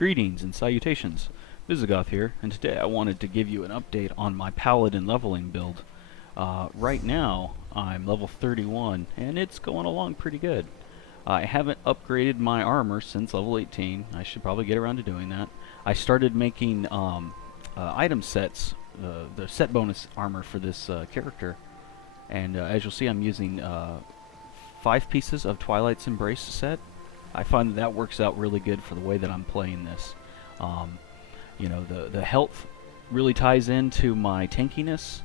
Greetings and salutations, Visigoth here, and today I wanted to give you an update on my Paladin leveling build. Right now, I'm level 31, and it's going along pretty good. I haven't upgraded my armor since level 18. I should probably get around to doing that. I started making item sets, the set bonus armor for this character, and as you'll see, I'm using 5 pieces of Twilight's Embrace set. I find that works out really good for the way that I'm playing this. You know, the health really ties into my tankiness,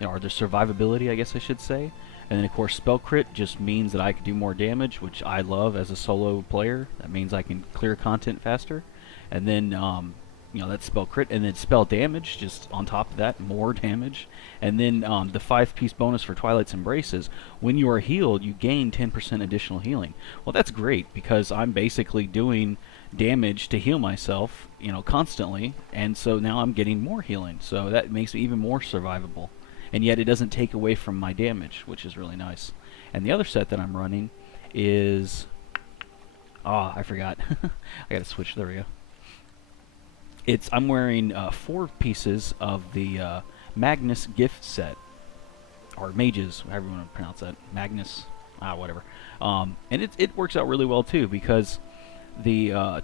or the survivability, I guess I should say. And then, of course, spell crit just means that I can do more damage, which I love as a solo player. That means I can clear content faster. And then, you know, that's spell crit. And then spell damage, just on top of that, more damage. And then the 5-piece bonus for Twilight's Embraces, when you are healed, you gain 10% additional healing. Well, that's great, because I'm basically doing damage to heal myself, you know, constantly. And so now I'm getting more healing. So that makes me even more survivable. And yet it doesn't take away from my damage, which is really nice. And the other set that I'm running is... I forgot. I gotta switch. There we go. I'm wearing 4 pieces of the Magnus gift set, or mages, however you want to pronounce that. Magnus, whatever. And it works out really well too, because the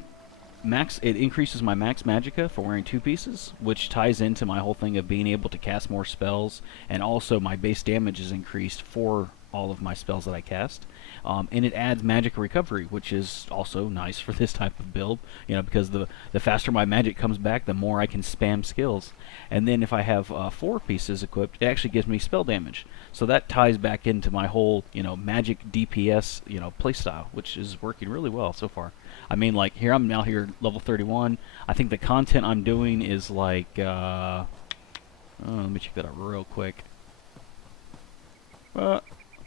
it increases my max Magicka for wearing 2 pieces, which ties into my whole thing of being able to cast more spells, and also my base damage is increased for all of my spells that I cast. And it adds magic recovery, which is also nice for this type of build, you know, because the faster my magic comes back, the more I can spam skills. And then if I have 4 pieces equipped, it actually gives me spell damage. So that ties back into my whole, you know, magic DPS, you know, playstyle, which is working really well so far. I mean, like, I'm now here level 31. I think the content I'm doing is like, let me check that out real quick.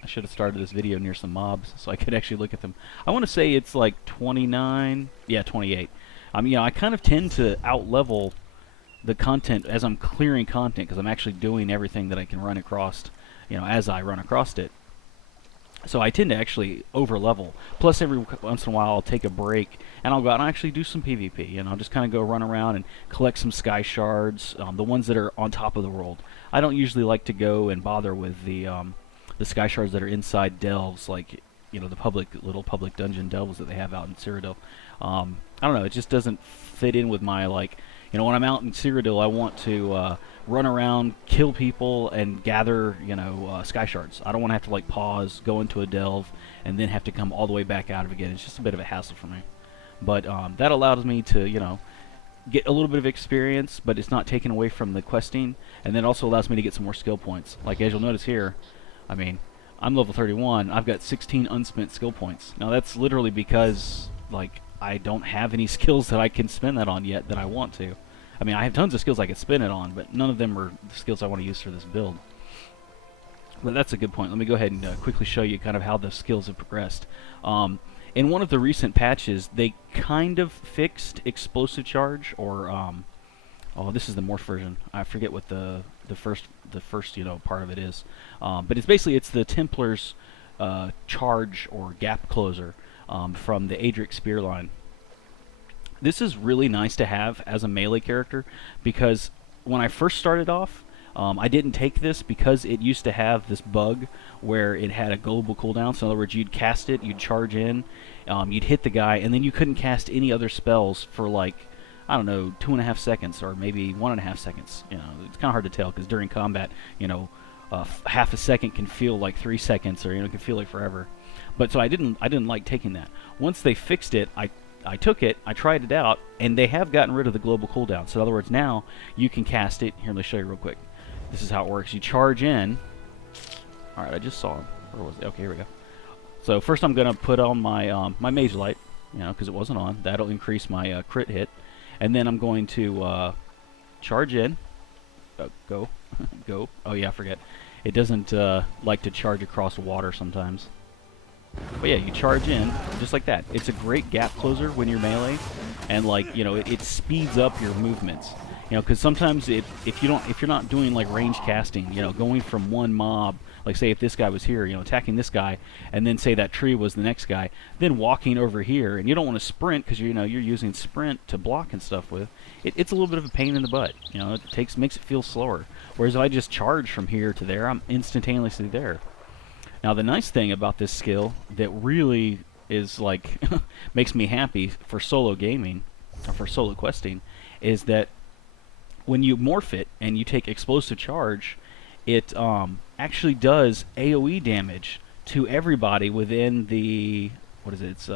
I should have started this video near some mobs so I could actually look at them. I want to say it's like 29, yeah, 28. You know, I kind of tend to out-level the content as I'm clearing content, because I'm actually doing everything that I can run across, you know, as I run across it. So I tend to actually over-level. Plus, every once in a while, I'll take a break, and I'll go out and actually do some PvP. And I'll just kind of go run around and collect some sky shards, the ones that are on top of the world. I don't usually like to go and bother with the sky shards that are inside delves, like, you know, the little public dungeon delves that they have out in Cyrodiil. I don't know, it just doesn't fit in with my, like, you know, when I'm out in Cyrodiil, I want to run around, kill people, and gather, you know, sky shards. I don't want to have to, like, pause, go into a delve, and then have to come all the way back out of it again. It's just a bit of a hassle for me. But that allows me to, you know, get a little bit of experience, but it's not taken away from the questing, and then also allows me to get some more skill points. Like, as you'll notice here, I mean, I'm level 31, I've got 16 unspent skill points. Now that's literally because, like, I don't have any skills that I can spend that on yet that I want to. I mean, I have tons of skills I could spend it on, but none of them are the skills I want to use for this build. But that's a good point. Let me go ahead and quickly show you kind of how the skills have progressed. In one of the recent patches, they kind of fixed explosive charge, or oh, this is the morph version. I forget what the first you know, part of it is, but it's basically the Templar's charge or gap closer from the Adric spear line. This is really nice to have as a melee character, because when I first started off, I didn't take this because it used to have this bug where it had a global cooldown. So in other words, you'd cast it, you'd charge in, you'd hit the guy, and then you couldn't cast any other spells for, like, I don't know, 2.5 seconds, or maybe 1.5 seconds. You know, it's kind of hard to tell, because during combat, you know, half a second can feel like 3 seconds, or, you know, it can feel like forever. But so I didn't like taking that. Once they fixed it, I took it, I tried it out, and they have gotten rid of the global cooldown. So in other words, now you can cast it. Here, let me show you real quick. This is how it works. You charge in. All right, I just saw him. Where was it? Okay, here we go. So first, I'm gonna put on my my mage light, you know, because it wasn't on. That'll increase my crit hit. And then I'm going to charge in. Go. Go. Oh, yeah, I forget. It doesn't like to charge across water sometimes. But yeah, you charge in, just like that. It's a great gap closer when you're melee. And, like, you know, it speeds up your movements. You know, because sometimes if you're not doing like range casting, you know, going from one mob, like say if this guy was here, you know, attacking this guy, and then say that tree was the next guy, then walking over here, and you don't want to sprint because you know you're using sprint to block and stuff with. It's a little bit of a pain in the butt. You know, it makes it feel slower. Whereas if I just charge from here to there, I'm instantaneously there. Now the nice thing about this skill that really is like makes me happy for solo gaming or for solo questing is that when you morph it and you take explosive charge, it actually does AoE damage to everybody within the, what is it? It's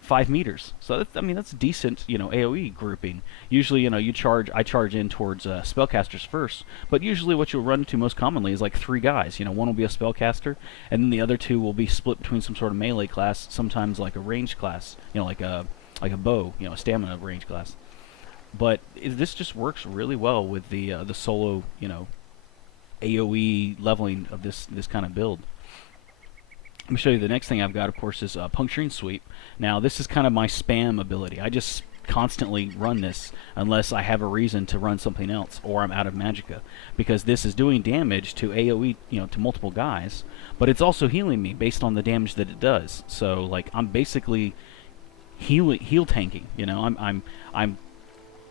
5 meters. So that's, I mean, that's decent, you know, AoE grouping. Usually, you know, I charge in towards spellcasters first, but usually what you'll run into most commonly is like 3 guys. You know, one will be a spellcaster, and then the other 2 will be split between some sort of melee class, sometimes like a range class, you know, like a bow, you know, a stamina range class. But this just works really well with the solo, you know, AoE leveling of this kind of build. Let me show you the next thing I've got, of course, is Puncturing Sweep. Now, this is kind of my spam ability. I just constantly run this unless I have a reason to run something else or I'm out of Magicka, because this is doing damage to AoE, you know, to multiple guys, but it's also healing me based on the damage that it does. So, like, I'm basically heal tanking. You know, I'm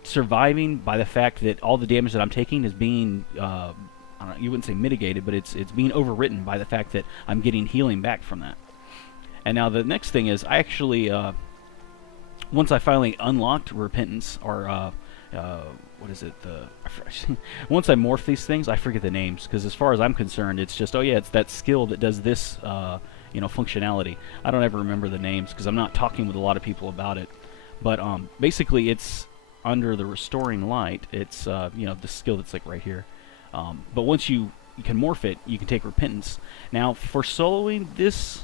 surviving by the fact that all the damage that I'm taking is being I don't know, you wouldn't say mitigated, but it's being overwritten by the fact that I'm getting healing back from that. And now the next thing is I actually once I finally unlocked Repentance, or what is it? Once I morph these things, I forget the names, because as far as I'm concerned, it's just, oh yeah, it's that skill that does this you know, functionality. I don't ever remember the names because I'm not talking with a lot of people about it. But basically, it's under the Restoring Light. It's you know, the skill that's like right here. But once you can morph it, you can take Repentance. Now, for soloing this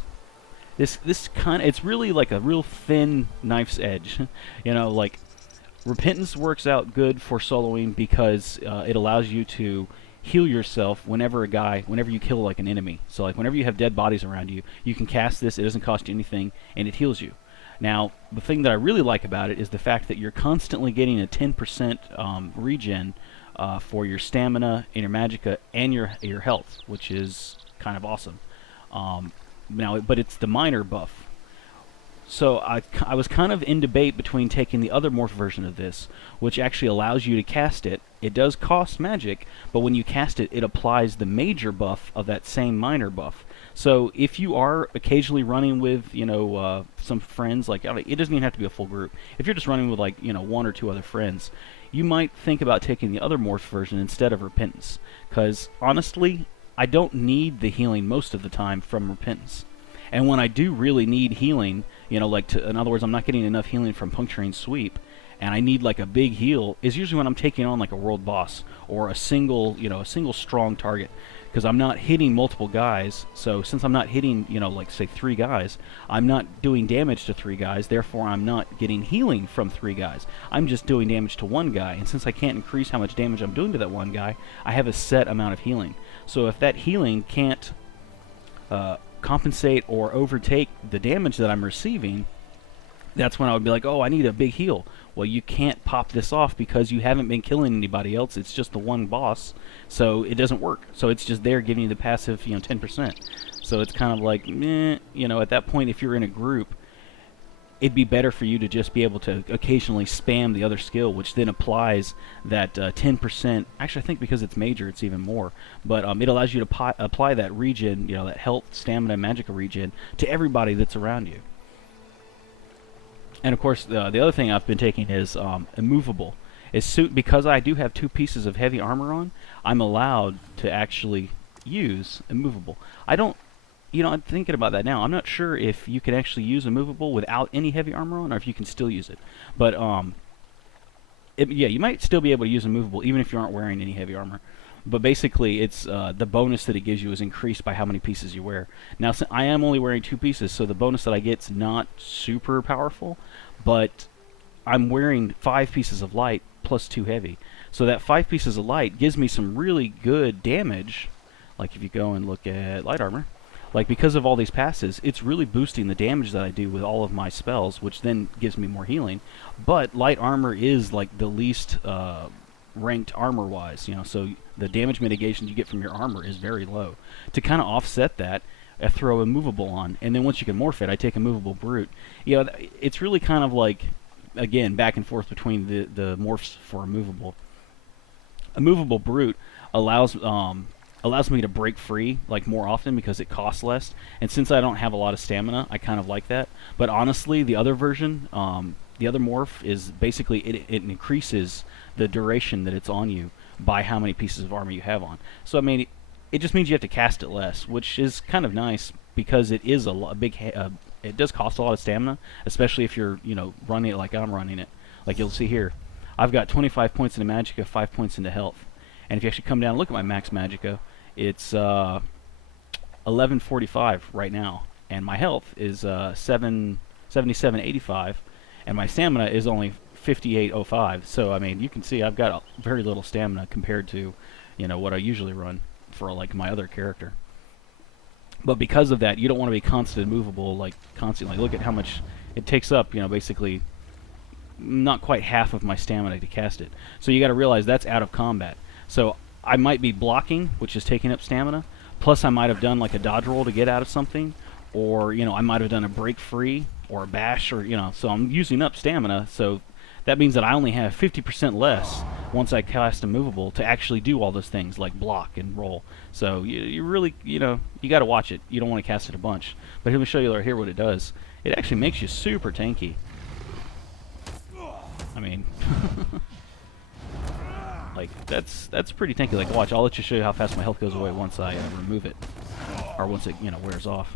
kind of, it's really like a real thin knife's edge. You know, like, Repentance works out good for soloing because it allows you to heal yourself whenever you kill like an enemy. So like whenever you have dead bodies around you, you can cast this, it doesn't cost you anything, and it heals you. Now, the thing that I really like about it is the fact that you're constantly getting a 10% regen for your stamina and your magicka and your health, which is kind of awesome. Now, but it's the minor buff. So I was kind of in debate between taking the other morph version of this, which actually allows you to cast it. It does cost magic, but when you cast it, it applies the major buff of that same minor buff. So if you are occasionally running with, you know, some friends, like, it doesn't even have to be a full group. If you're just running with, like, you know, 1 or 2 other friends, you might think about taking the other morph version instead of Repentance. Because, honestly, I don't need the healing most of the time from Repentance. And when I do really need healing, you know, like, in other words, I'm not getting enough healing from Puncturing Sweep, and I need like a big heal, is usually when I'm taking on like a world boss or a single strong target, because I'm not hitting multiple guys. So since I'm not hitting, you know, like say 3 guys, I'm not doing damage to 3 guys. Therefore, I'm not getting healing from 3 guys. I'm just doing damage to 1 guy, and since I can't increase how much damage I'm doing to that 1 guy, I have a set amount of healing. So if that healing can't compensate or overtake the damage that I'm receiving, that's when I would be like, oh, I need a big heal. Well, you can't pop this off because you haven't been killing anybody else. It's just the 1 boss, so it doesn't work. So it's just there giving you the passive, you know, 10%. So it's kind of like, meh, you know, at that point, if you're in a group, it'd be better for you to just be able to occasionally spam the other skill, which then applies that 10%. Actually, I think because it's major, it's even more. But it allows you to apply that regen, you know, that health, stamina, magicka regen to everybody that's around you. And of course, the other thing I've been taking is immovable. Because I do have 2 pieces of heavy armor on, I'm allowed to actually use immovable. I don't, you know, I'm thinking about that now. I'm not sure if you can actually use immovable without any heavy armor on, or if you can still use it. But yeah, you might still be able to use immovable even if you aren't wearing any heavy armor. But basically, it's the bonus that it gives you is increased by how many pieces you wear. Now, I am only wearing 2 pieces, so the bonus that I get is not super powerful, but I'm wearing 5 pieces of light plus 2 heavy. So that 5 pieces of light gives me some really good damage. Like if you go and look at light armor, like because of all these passes, it's really boosting the damage that I do with all of my spells, which then gives me more healing. But light armor is like the least ranked armor-wise, you know, so the damage mitigation you get from your armor is very low. To kind of offset that, I throw a movable on, and then once you can morph it, I take a movable brute. You know, it's really kind of like, again, back and forth between the morphs for a movable. A movable brute allows me to break free like more often because it costs less, and since I don't have a lot of stamina, I kind of like that. But honestly, the other version, the other morph is basically it increases the duration that it's on you by how many pieces of armor you have on. So I mean, it just means you have to cast it less, which is kind of nice because it is it does cost a lot of stamina, especially if you're, you know, running it like I'm running it. Like you'll see here, I've got 25 points into Magicka, 5 points into health. And if you actually come down and look at my max Magicka, it's 1145 right now, and my health is 7785, and my stamina is only 5805. So I mean, you can see I've got very little stamina compared to, you know, what I usually run for like my other character. But because of that, you don't want to be constant movable, like constantly. Look at how much it takes up, you know, basically not quite half of my stamina to cast it. So you got to realize that's out of combat. So I might be blocking, which is taking up stamina, plus I might have done like a dodge roll to get out of something, or, you know, I might have done a break free or a bash, or, you know, so I'm using up stamina. So that means that I only have 50% less once I cast a movable to actually do all those things like block and roll. So you really, you know, you got to watch it. You don't want to cast it a bunch. But let me show you right here what it does. It actually makes you super tanky. I mean, like that's pretty tanky. Like, watch, I'll let you show you how fast my health goes away once I remove it, or once it, you know, wears off.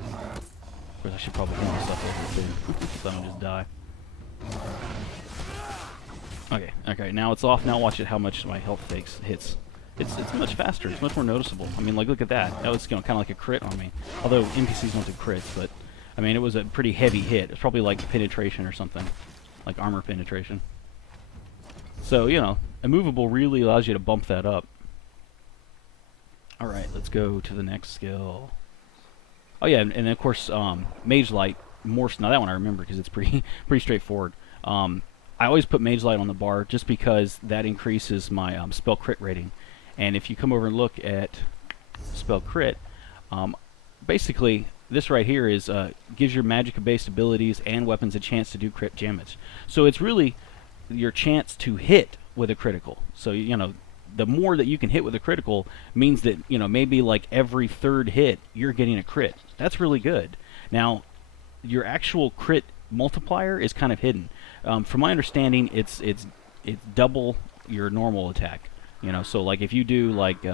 Of course, I should probably heal myself over too, so I'm gonna just die. Okay, now it's off. Now watch it, how much my health hits. It's much faster. It's much more noticeable. I mean, like, look at that. That was, you know, kind of like a crit on me. Although NPCs don't do crits, but I mean, it was a pretty heavy hit. It's probably like penetration or something, like armor penetration. So, you know, immovable really allows you to bump that up. All right, let's go to the next skill. Oh yeah, and of course, Mage Light morphs. Now that one I remember because it's pretty straightforward. I always put Mage Light on the bar just because that increases my spell crit rating. And if you come over and look at spell crit, basically this right here is gives your Magicka-based abilities and weapons a chance to do crit damage. So it's really your chance to hit with a critical. So, you know, the more that you can hit with a critical means that, you know, maybe like every third hit you're getting a crit. That's really good. Now, your actual crit multiplier is kind of hidden. From my understanding, it's double your normal attack. You know, so like if you do like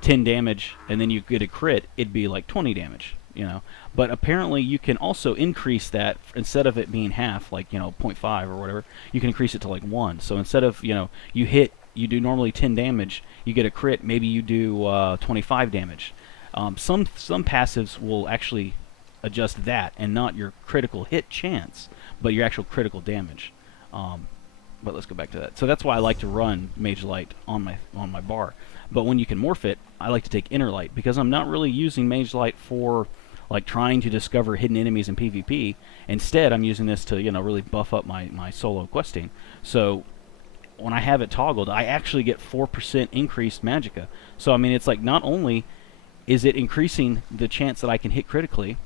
10 damage and then you get a crit, it'd be like 20 damage. You know, but apparently you can also increase that. Instead of it being half, like, you know, 0.5 or whatever, you can increase it to like 1. So instead of, you know, you do normally 10 damage, you get a crit, maybe you do 25 damage. Some passives will actually adjust that, and not your critical hit chance, but your actual critical damage. But let's go back to that. So that's why I like to run Mage Light on my bar. But when you can morph it, I like to take Inner Light, because I'm not really using Mage Light for like trying to discover hidden enemies in PvP. Instead, I'm using this to, you know, really buff up my solo questing. So when I have it toggled, I actually get 4% increased Magicka. So I mean, it's like, not only is it increasing the chance that I can hit critically,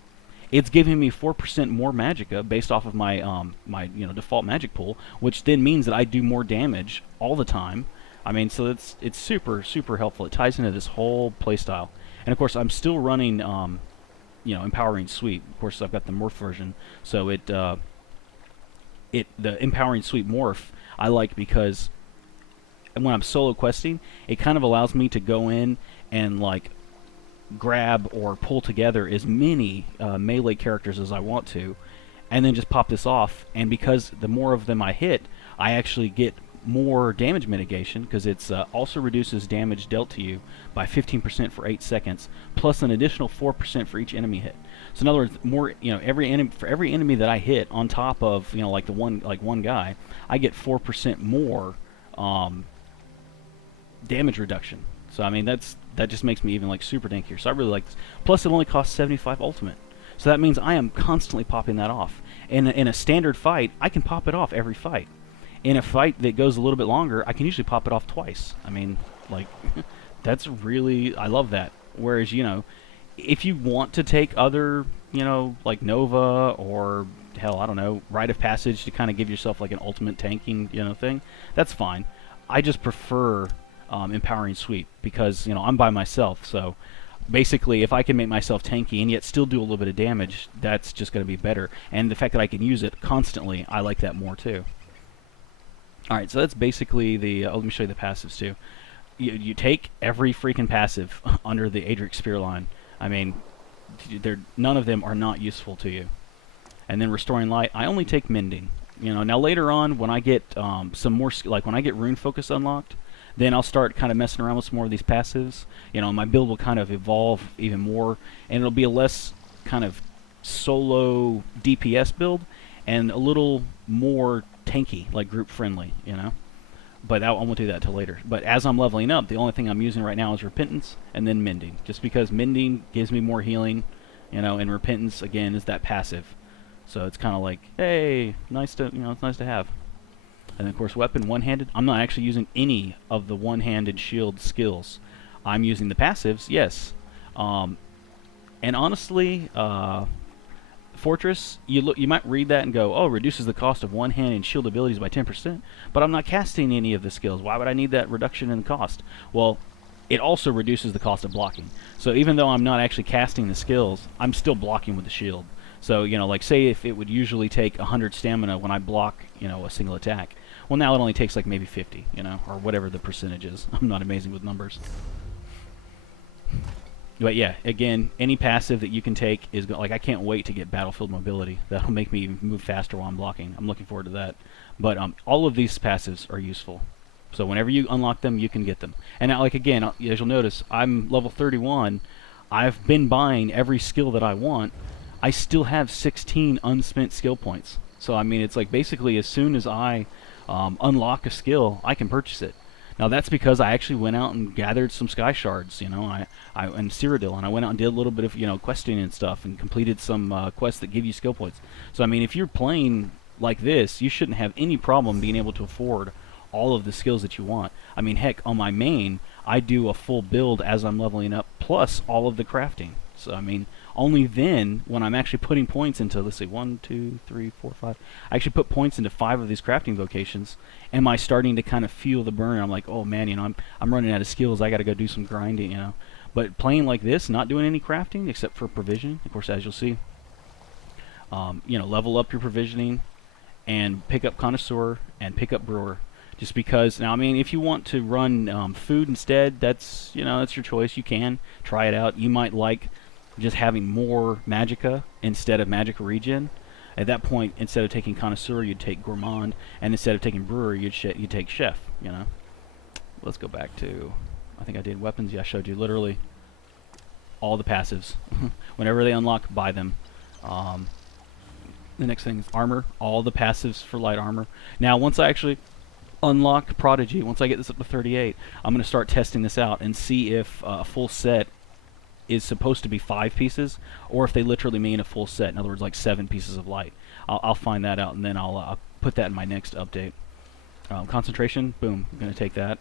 it's giving me 4% more Magicka based off of my my, you know, default magic pool, which then means that I do more damage all the time. I mean, so it's super helpful. It ties into this whole playstyle. And of course, I'm still running you know, Empowering Sweep. Of course, I've got the morph version, so the Empowering Sweep morph I like because when I'm solo questing, it kind of allows me to go in and like grab or pull together as many melee characters as I want to, and then just pop this off. And because the more of them I hit, I actually get more damage mitigation, because it's also reduces damage dealt to you by 15% for 8 seconds, plus an additional 4% for each enemy hit. So in other words, more, you know, for every enemy that I hit on top of, you know, like one guy, I get 4% more damage reduction. So I mean that just makes me even like super tankier. So I really like this. Plus it only costs 75 ultimate. So that means I am constantly popping that off. In a standard fight, I can pop it off every fight. In a fight that goes a little bit longer, I can usually pop it off twice. I mean, like, that's really, I love that. Whereas, you know, if you want to take other, you know, like Nova or, hell, I don't know, Rite of Passage to kind of give yourself like an ultimate tanking, you know, thing, that's fine. I just prefer Empowering Sweep because, you know, I'm by myself, so basically, if I can make myself tanky and yet still do a little bit of damage, that's just going to be better. And the fact that I can use it constantly, I like that more too. Alright, so that's basically the... let me show you the passives too. You take every freaking passive under the Adric Spear line. I mean, none of them are not useful to you. And then Restoring Light, I only take Mending. You know, now later on, when I get some more... Like, when I get Rune Focus unlocked, then I'll start kind of messing around with some more of these passives. You know, my build will kind of evolve even more, and it'll be a less kind of solo DPS build, and a little more tanky, like group friendly, you know. But I won't do that till later. But as I'm leveling up, the only thing I'm using right now is Repentance, and then Mending. Just because Mending gives me more healing, you know, and Repentance, again, is that passive. So it's kind of like, hey, nice to, you know, it's nice to have. And then, of course, weapon one-handed. I'm not actually using any of the one-handed shield skills. I'm using the passives, yes. And honestly, Fortress, you might read that and go, oh, reduces the cost of one-handed shield abilities by 10%. But I'm not casting any of the skills. Why would I need that reduction in the cost? Well, it also reduces the cost of blocking. So even though I'm not actually casting the skills, I'm still blocking with the shield. So, you know, like say if it would usually take 100 stamina when I block, you know, a single attack. Well, now it only takes like maybe 50, you know, or whatever the percentage is. I'm not amazing with numbers. But yeah, again, any passive that you can take is like I can't wait to get Battlefield Mobility. That'll make me move faster while I'm blocking. I'm looking forward to that. But all of these passives are useful. So whenever you unlock them, you can get them. And now, like again, as you'll notice, I'm level 31. I've been buying every skill that I want. I still have 16 unspent skill points. So I mean, it's like basically as soon as I unlock a skill, I can purchase it. Now that's because I actually went out and gathered some sky shards, you know, and Cyrodiil, and I went out and did a little bit of, you know, questing and stuff, and completed some quests that give you skill points. So I mean, if you're playing like this, you shouldn't have any problem being able to afford all of the skills that you want. I mean, heck, on my main, I do a full build as I'm leveling up, plus all of the crafting. So I mean, only then, when I'm actually putting points into, let's see, 1, 2, 3, 4, 5, I actually put points into 5 of these crafting vocations, am I starting to kind of feel the burn? I'm like, oh man, you know, I'm running out of skills, I gotta go do some grinding, you know. But playing like this, not doing any crafting, except for provisioning, of course, as you'll see, you know, level up your provisioning, and pick up Connoisseur, and pick up Brewer. Just because, now, I mean, if you want to run food instead, that's, you know, that's your choice, you can try it out. You might like just having more Magicka instead of Magicka regen. At that point, instead of taking Connoisseur, you'd take Gourmand, and instead of taking Brewer, you'd take Chef, you know. Let's go back to, I think I did weapons. Yeah, I showed you literally all the passives. Whenever they unlock, buy them. The next thing is armor, all the passives for light armor. Now, once I actually unlock Prodigy, once I get this up to 38, I'm going to start testing this out and see if a full set is supposed to be 5 pieces, or if they literally mean a full set. In other words, like 7 pieces of light. I'll find that out, and then I'll put that in my next update. Concentration, boom, I'm going to take that.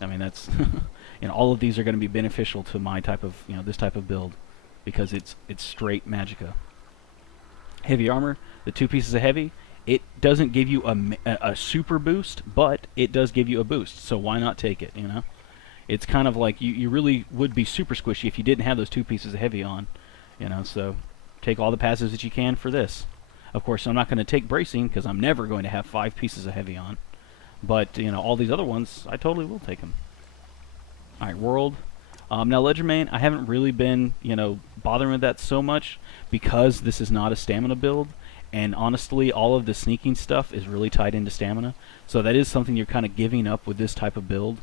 I mean, that's you know, all of these are going to be beneficial to my type of, you know, this type of build, because it's straight Magicka. Heavy armor, the 2 pieces of heavy, it doesn't give you a super boost, but it does give you a boost. So why not take it? You know. It's kind of like you really would be super squishy if you didn't have those 2 pieces of heavy on, you know, so take all the passives that you can for this. Of course, I'm not going to take bracing because I'm never going to have 5 pieces of heavy on, but, you know, all these other ones, I totally will take them. Alright, world. Now, Legerdemain, I haven't really been, you know, bothering with that so much because this is not a stamina build, and honestly, all of the sneaking stuff is really tied into stamina, so that is something you're kind of giving up with this type of build.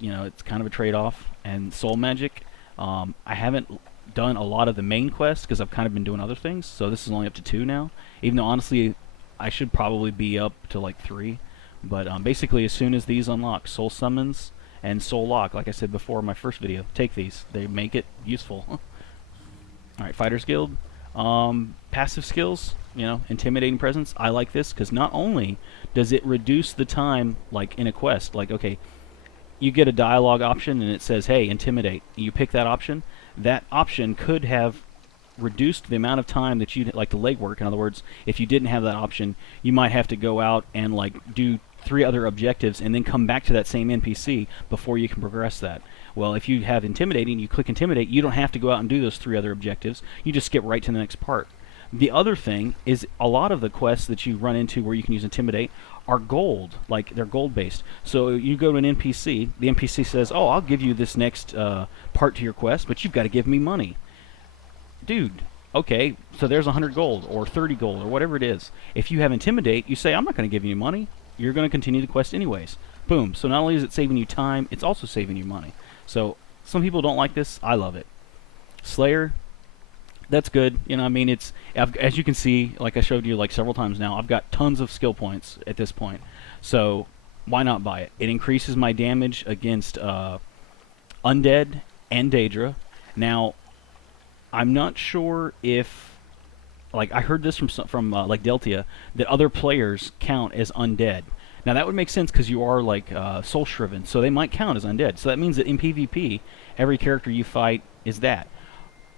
You know, it's kind of a trade-off. And Soul Magic, I haven't done a lot of the main quests because I've kind of been doing other things, so this is only up to 2 now, even though honestly I should probably be up to like 3. But basically, as soon as these unlock, Soul Summons and Soul Lock, like I said before in my first video. Take these. They make it useful. Alright, Fighters Guild. Passive skills, you know, Intimidating Presence. I like this because not only does it reduce the time, like in a quest, like, okay, you get a dialogue option and it says, hey, Intimidate. You pick that option. That option could have reduced the amount of time that you like the legwork. In other words, if you didn't have that option, you might have to go out and like do 3 other objectives and then come back to that same NPC before you can progress that. Well, if you have Intimidating, you click Intimidate, you don't have to go out and do those 3 other objectives. You just skip right to the next part. The other thing is a lot of the quests that you run into where you can use Intimidate are gold, like they're gold based. So you go to an NPC, the NPC says, oh, I'll give you this next part to your quest, but you've got to give me money. Dude, okay, so there's 100 gold or 30 gold or whatever it is. If you have Intimidate, you say, I'm not going to give you money. You're going to continue the quest anyways. Boom. So not only is it saving you time, it's also saving you money. So some people don't like this. I love it. Slayer, that's good. You know, I mean, it's, as you can see, like I showed you like several times now, I've got tons of skill points at this point. So why not buy it? It increases my damage against Undead and Daedra. Now, I'm not sure if, like, I heard this from like Deltia, that other players count as undead. Now that would make sense because you are like soul shriven, so they might count as undead. So that means that in PvP, every character you fight is that.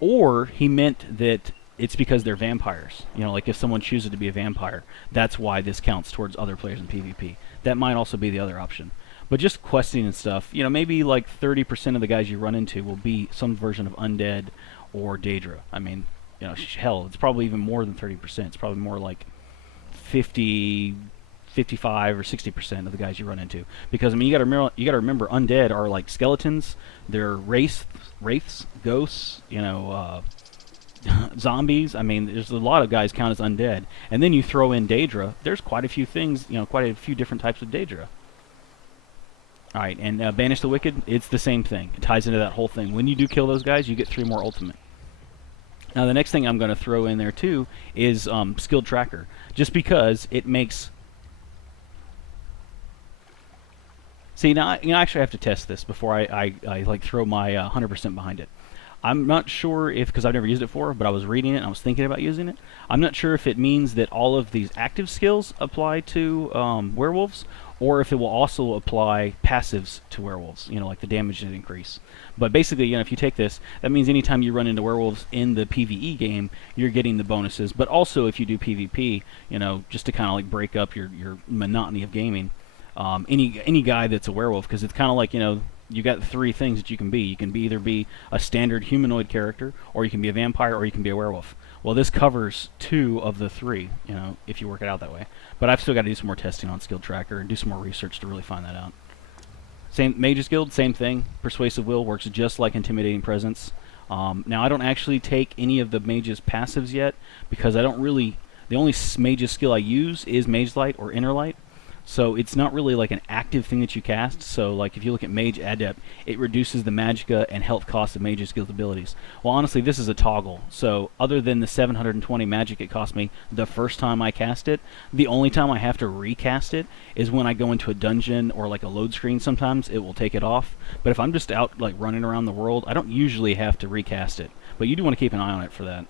Or he meant that it's because they're vampires. You know, like if someone chooses to be a vampire, that's why this counts towards other players in PvP. That might also be the other option. But just questing and stuff, you know, maybe like 30% of the guys you run into will be some version of undead or Daedra. I mean, you know, hell, it's probably even more than 30%. It's probably more like 50, 55 or 60% of the guys you run into. Because I mean, you got to remember, undead are like skeletons. They're wraiths, ghosts. You know, zombies. I mean, there's a lot of guys count as undead. And then you throw in Daedra. There's quite a few things. You know, quite a few different types of Daedra. All right, and Banish the Wicked. It's the same thing. It ties into that whole thing. When you do kill those guys, you get 3 more ultimate. Now, the next thing I'm going to throw in there, too, is Skilled Tracker. Just because it makes... See, now, you know, I actually have to test this before I like, throw my 100% behind it. I'm not sure if, because I've never used it before, but I was reading it and I was thinking about using it. I'm not sure if it means that all of these active skills apply to werewolves, or if it will also apply passives to werewolves, you know, like the damage that increase. But basically, you know, if you take this, that means anytime you run into werewolves in the PvE game, you're getting the bonuses. But also if you do PvP, you know, just to kind of like break up your monotony of gaming, any guy that's a werewolf, because it's kind of like, you know, you got 3 things that you can be. You can either be a standard humanoid character, or you can be a vampire, or you can be a werewolf. Well, this covers 2 of the 3, you know, if you work it out that way. But I've still got to do some more testing on Skilled Tracker and do some more research to really find that out. Same Mage's Guild, same thing. Persuasive Will works just like Intimidating Presence. Now, I don't actually take any of the Mage's passives yet, because I don't really... The only Mage's skill I use is Mage Light or Inner Light. So it's not really like an active thing that you cast. So like if you look at Mage Adept, it reduces the Magicka and health cost of Mage's Guild abilities. Well, honestly, this is a toggle. So other than the 720 magic it cost me the first time I cast it, the only time I have to recast it is when I go into a dungeon or like a load screen. Sometimes it will take it off. But if I'm just out like running around the world, I don't usually have to recast it. But you do want to keep an eye on it for that.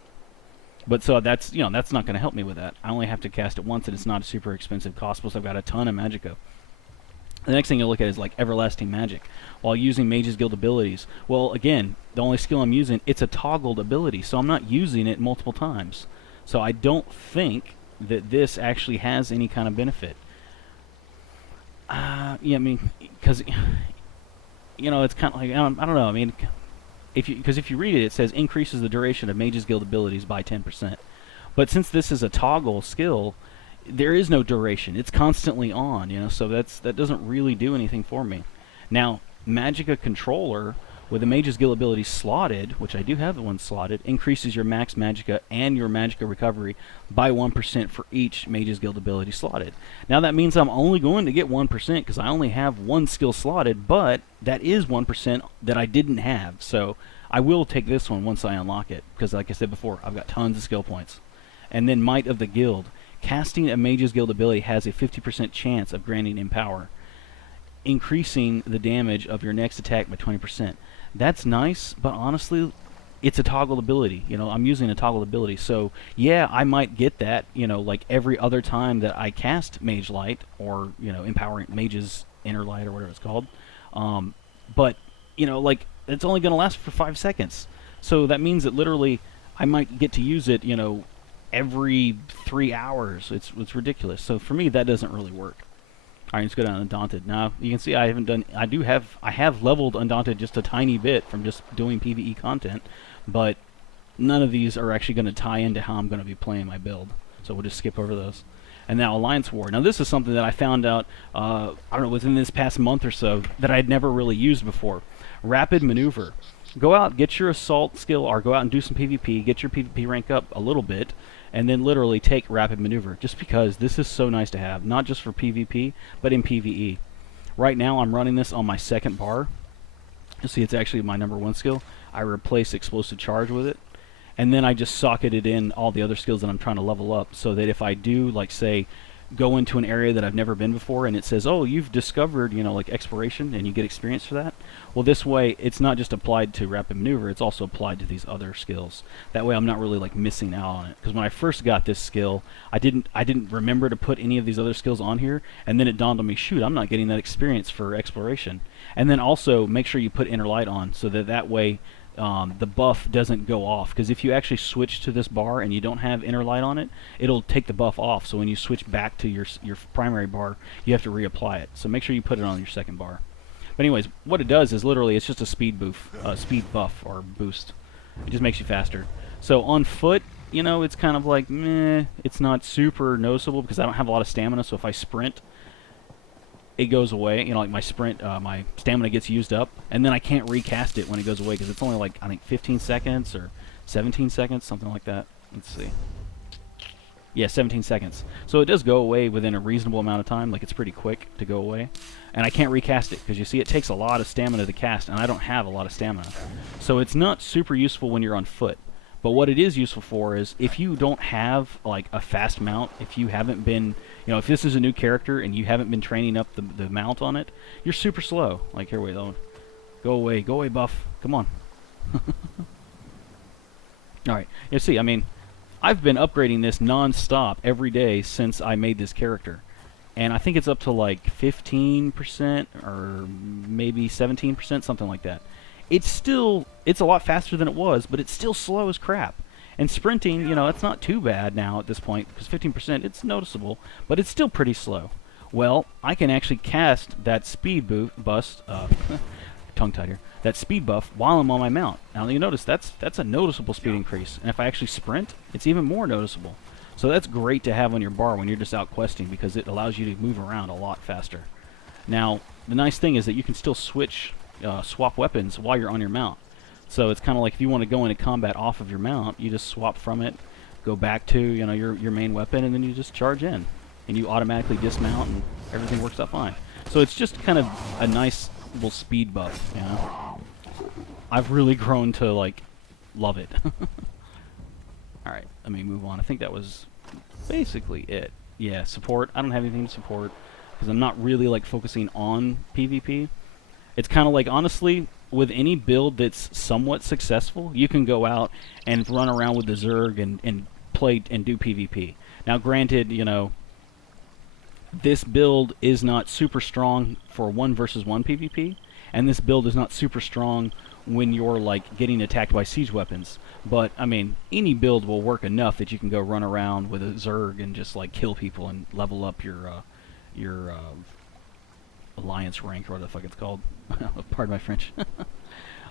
But so that's, you know, that's not going to help me with that. I only have to cast it once, and it's not a super expensive cost, plus I've got a ton of Magicka. The next thing you'll look at is like Everlasting Magic. While using Mage's Guild abilities, well, again, the only skill I'm using, it's a toggled ability, so I'm not using it multiple times. So I don't think that this actually has any kind of benefit. Yeah, I mean, because, you know, it's kind of like, I don't know, I mean... Because if you read it, it says increases the duration of Mage's Guild abilities by 10%. But since this is a toggle skill, there is no duration. It's constantly on, you know, so that doesn't really do anything for me. Now, Magicka Controller, with the Mage's Guild ability slotted, which I do have the one slotted, increases your max Magicka and your Magicka recovery by 1% for each Mage's Guild ability slotted. Now that means I'm only going to get 1% because I only have 1 skill slotted, but that is 1% that I didn't have. So I will take this one once I unlock it, because like I said before, I've got tons of skill points. And then Might of the Guild. Casting a Mage's Guild ability has a 50% chance of granting Empower. increasing the damage of your next attack by 20%. That's nice, but honestly, it's a toggle ability. You know, I'm using a toggle ability, so yeah, I might get that, you know, like every other time that I cast Mage Light, or, you know, Empowering Mage's Inner Light, or whatever it's called. But, you know, like, it's only going to last for 5 seconds. So that means that literally I might get to use it, you know, every 3 hours. It's ridiculous. So for me, that doesn't really work. All right, let's go down to Undaunted. Now, you can see I haven't done, I have leveled Undaunted just a tiny bit from just doing PvE content, but none of these are actually going to tie into how I'm going to be playing my build. So we'll just skip over those. And now Alliance War. Now this is something that I found out, I don't know, within this past month or so, that I'd never really used before. Rapid Maneuver. Go out, get your Assault skill, or go out and do some PvP, get your PvP rank up a little bit, and then literally take Rapid Maneuver, just because this is so nice to have, not just for PvP, but in PvE. Right now I'm running this on my second bar. You'll see it's actually my #1 skill. I replace Explosive Charge with it, and then I just socketed in all the other skills that I'm trying to level up, so that if I do, like, say, go into an area that I've never been before, and it says, oh, you've discovered, you know, like, exploration, and you get experience for that. Well, this way, it's not just applied to Rapid Maneuver, it's also applied to these other skills. That way I'm not really, like, missing out on it. Because when I first got this skill, I didn't remember to put any of these other skills on here, and then it dawned on me, shoot, I'm not getting that experience for exploration. And then also, make sure you put Inner Light on, so that way, the buff doesn't go off, because if you actually switch to this bar and you don't have Inner Light on it, it'll take the buff off. So when you switch back to your primary bar, you have to reapply it. So make sure you put it on your second bar. But anyways, what it does is literally it's just a speed buff or boost. It just makes you faster. So on foot, you know, it's kind of like meh. It's not super noticeable because I don't have a lot of stamina. So if I sprint, it goes away. You know, like my sprint, my stamina gets used up, and then I can't recast it when it goes away because it's only like, I think, 15 seconds or 17 seconds, something like that. Let's see. Yeah, 17 seconds. So it does go away within a reasonable amount of time. Like, it's pretty quick to go away. And I can't recast it because you see it takes a lot of stamina to cast, and I don't have a lot of stamina. So it's not super useful when you're on foot. But what it is useful for is if you don't have, like, a fast mount, if you haven't been, you know, if this is a new character and you haven't been training up the mount on it, you're super slow. Like, here, wait, go away, buff. Come on. Alright, you see, I mean, I've been upgrading this non-stop every day since I made this character. And I think it's up to, like, 15% or maybe 17%, something like that. It's a lot faster than it was, but it's still slow as crap. And sprinting, you know, it's not too bad now at this point, because 15%, it's noticeable, but it's still pretty slow. Well, I can actually cast that speed tongue-tied here, that speed buff while I'm on my mount. Now you notice that's a noticeable speed increase, and if I actually sprint, it's even more noticeable. So that's great to have on your bar when you're just out questing, because it allows you to move around a lot faster. Now, the nice thing is that you can still swap weapons while you're on your mount. So it's kind of like if you want to go into combat off of your mount, you just swap from it, go back to, you know, your main weapon, and then you just charge in, and you automatically dismount, and everything works out fine. So it's just kind of a nice little speed buff, you know. I've really grown to, like, love it. All right, let me move on. I think that was basically it. Yeah, support. I don't have anything to support because I'm not really, like, focusing on PvP. It's kind of like, honestly, with any build that's somewhat successful, you can go out and run around with the Zerg and play and do PvP. Now, granted, you know, this build is not super strong for 1 versus 1 PvP, and this build is not super strong when you're, like, getting attacked by siege weapons. But, I mean, any build will work enough that you can go run around with a Zerg and just, like, kill people and level up your Alliance rank, or what the fuck it's called. Pardon my French.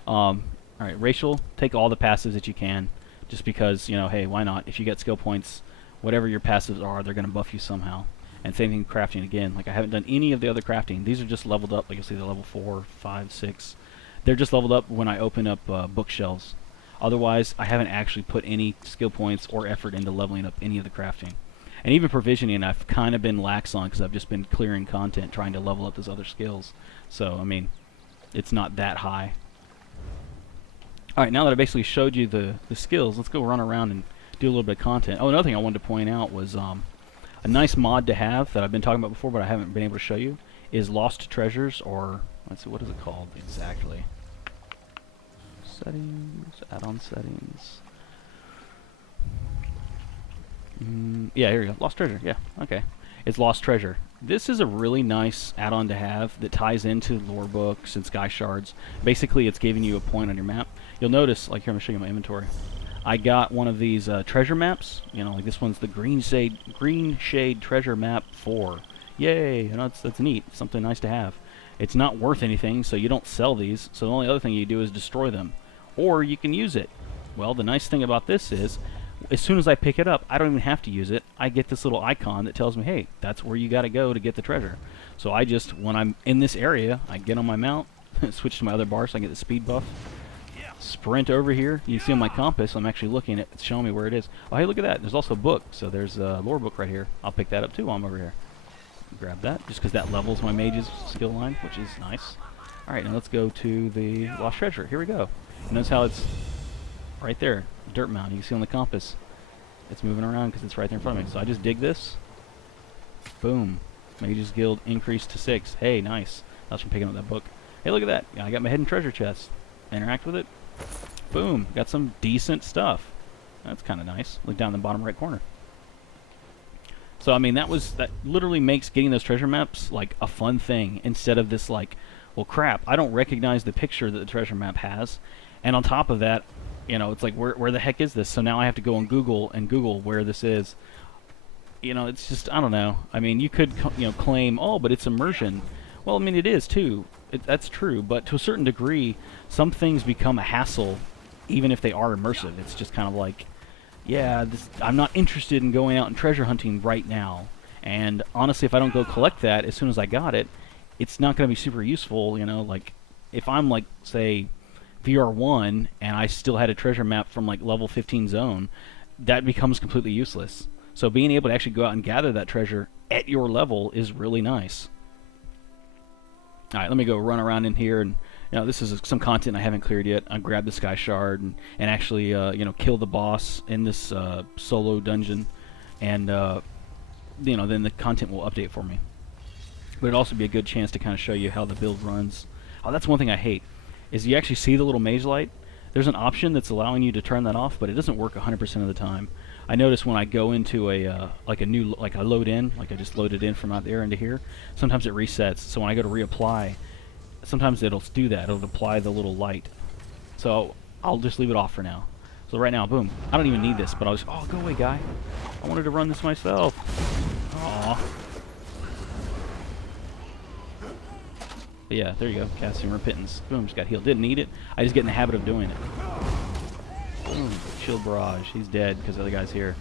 Alright, racial, take all the passives that you can, just because, you know, hey, why not? If you get skill points, whatever your passives are, they're going to buff you somehow. And same thing crafting again. Like, I haven't done any of the other crafting. These are just leveled up. Like, you'll see they're level 4, 5, 6. They're just leveled up when I open up bookshelves. Otherwise, I haven't actually put any skill points or effort into leveling up any of the crafting. And even provisioning, I've kind of been lax on because I've just been clearing content, trying to level up those other skills. So, I mean, it's not that high. Alright, now that I basically showed you the skills, let's go run around and do a little bit of content. Oh, another thing I wanted to point out was a nice mod to have that I've been talking about before, but I haven't been able to show you, is Lost Treasures, or let's see, what is it called exactly? Settings, add-on settings. Yeah, here we go. Lost Treasure. Yeah, okay. It's Lost Treasure. This is a really nice add-on to have that ties into lore books and sky shards. Basically, it's giving you a point on your map. You'll notice, like here, I'm gonna show you my inventory. I got one of these treasure maps. You know, like this one's the Green Shade Treasure Map 4. Yay! You know, that's neat. Something nice to have. It's not worth anything, so you don't sell these. So the only other thing you do is destroy them, or you can use it. Well, the nice thing about this is, as soon as I pick it up, I don't even have to use it. I get this little icon that tells me, hey, that's where you got to go to get the treasure. So I just, when I'm in this area, I get on my mount, switch to my other bar so I get the speed buff, sprint over here. You see on my compass, I'm actually looking at, it's showing me where it is. Oh, hey, look at that. There's also a book. So there's a lore book right here. I'll pick that up too while I'm over here. Grab that, just because that levels my mage's skill line, which is nice. All right, now let's go to the Lost Treasure. Here we go. Notice how it's right there, dirt mound. You can see on the compass, it's moving around because it's right there in front of me. So I just dig this. Boom. Mage's Guild increased to 6. Hey, nice. That's from picking up that book. Hey, look at that. I got my hidden treasure chest. Interact with it. Boom. Got some decent stuff. That's kind of nice. Look down in the bottom right corner. So I mean, that literally makes getting those treasure maps like a fun thing instead of this like, well, crap, I don't recognize the picture that the treasure map has, and on top of that, you know, it's like where the heck is this? So now I have to go on Google and Google where this is. You know, it's just, I don't know. I mean, you could claim, oh, but it's immersion. Well, I mean, it is too. That's true, but to a certain degree, some things become a hassle, even if they are immersive. It's just kind of like, yeah, I'm not interested in going out and treasure hunting right now. And honestly, if I don't go collect that as soon as I got it, it's not going to be super useful, you know, like, if I'm, like, say, VR1, and I still had a treasure map from, like, level 15 zone, that becomes completely useless. So being able to actually go out and gather that treasure at your level is really nice. Alright, let me go run around in here, and, you know, this is some content I haven't cleared yet. I grabbed the Sky Shard, and actually, you know, kill the boss in this solo dungeon, and, you know, then the content will update for me. But it'd also be a good chance to kind of show you how the build runs. Oh, that's one thing I hate, is you actually see the little mage light. There's an option that's allowing you to turn that off, but it doesn't work 100% of the time. I notice when I go into a like a load in, like I just loaded in from out there into here, sometimes it resets. So when I go to reapply, sometimes it'll do that. It'll apply the little light. So I'll just leave it off for now. So right now, boom. I don't even need this, but I'll just, oh, go away, guy. I wanted to run this myself. Aww. But yeah, there you go. Casting Repentance. Boom, just got healed. Didn't need it. I just get in the habit of doing it. Boom. Shield Barrage. He's dead because the other guy's here.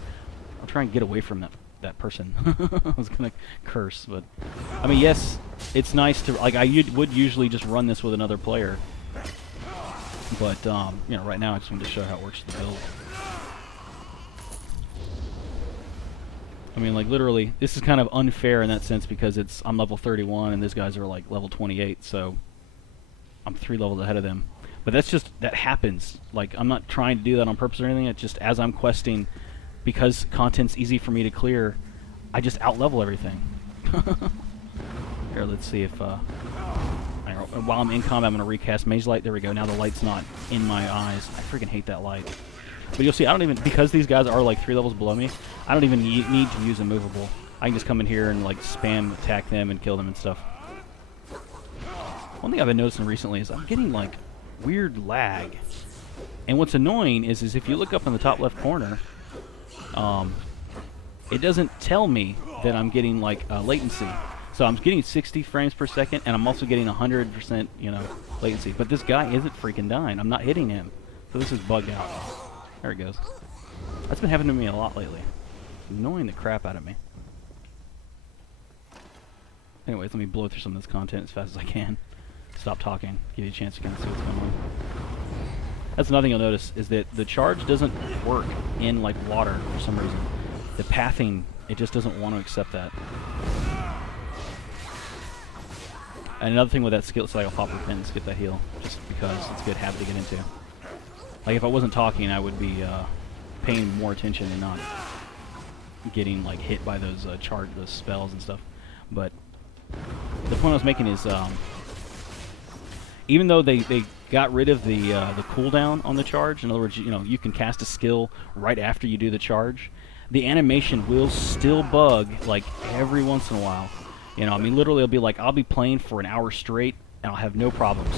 I'll try and get away from that person. I was going to curse, but... I mean, yes, it's nice to... Like, I would usually just run this with another player. But, you know, right now I just wanted to show how it works with the build. I mean, like, literally, this is kind of unfair in that sense because I'm level 31 and these guys are, like, level 28, so I'm 3 levels ahead of them. But that's just, that happens. Like, I'm not trying to do that on purpose or anything. It's just as I'm questing, because content's easy for me to clear, I just out-level everything. Here, let's see if, while I'm in combat, I'm going to recast Mage Light. There we go. Now the light's not in my eyes. I freaking hate that light. But you'll see, I don't even, because these guys are like 3 levels below me, I don't even need to use Immovable. I can just come in here and like spam attack them and kill them and stuff. One thing I've been noticing recently is I'm getting like weird lag. And what's annoying is if you look up in the top left corner, it doesn't tell me that I'm getting like latency. So I'm getting 60 frames per second, and I'm also getting 100%, you know, latency. But this guy isn't freaking dying. I'm not hitting him. So this is bugged out. There it goes. That's been happening to me a lot lately. Annoying the crap out of me. Anyways, let me blow through some of this content as fast as I can. Stop talking. Give you a chance to kind of see what's going on. That's another thing you'll notice, is that the charge doesn't work in, like, water for some reason. The pathing, it just doesn't want to accept that. And another thing with that skill set, I'll pop Repentance, get that heal, just because it's a good habit to get into. Like, if I wasn't talking, I would be paying more attention and not getting, like, hit by those those spells and stuff. But the point I was making is, even though they got rid of the cooldown on the charge, in other words, you know, you can cast a skill right after you do the charge, the animation will still bug, like, every once in a while. You know, I mean, literally, it'll be like, I'll be playing for an hour straight, and I'll have no problems.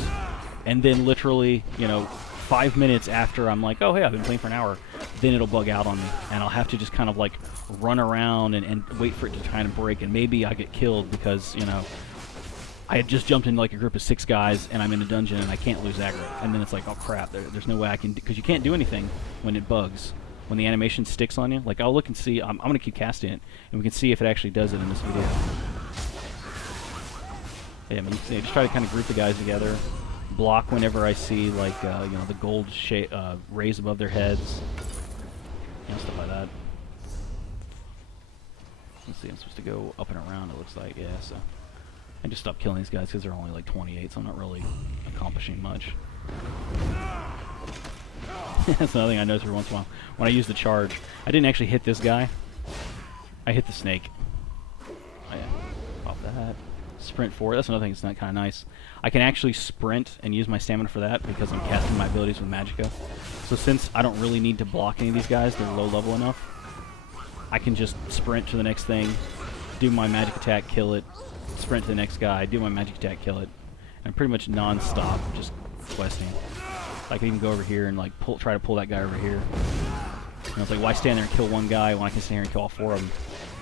And then literally, you know, 5 minutes after I'm like, oh, hey, I've been playing for an hour, then it'll bug out on me. And I'll have to just kind of, like, run around and wait for it to kind of break. And maybe I get killed because, you know, I had just jumped into, like, a group of 6 guys, and I'm in a dungeon, and I can't lose aggro. And then it's like, oh, crap, there's no way I can... Because you can't do anything when it bugs. When the animation sticks on you. Like, I'll look and see. I'm going to keep casting it, and we can see if it actually does it in this video. Yeah, I mean, you just try to kind of group the guys together. Block whenever I see, like, you know, the gold rays above their heads. You know, stuff like that. Let's see, I'm supposed to go up and around, it looks like. Yeah, so... I just stopped killing these guys because they're only like 28, so I'm not really accomplishing much. That's another thing I notice every once in a while. When I use the charge, I didn't actually hit this guy. I hit the snake. Oh yeah, pop that. Sprint forward. That's another thing that's not kind of nice. I can actually sprint and use my stamina for that because I'm casting my abilities with Magicka. So since I don't really need to block any of these guys, they're low level enough, I can just sprint to the next thing, do my magic attack, kill it, sprint to the next guy, do my magic attack, kill it, and pretty much non-stop just questing. I can even go over here and like try to pull that guy over here. And it's like, why stand there and kill one guy when I can stand here and kill all 4 of them?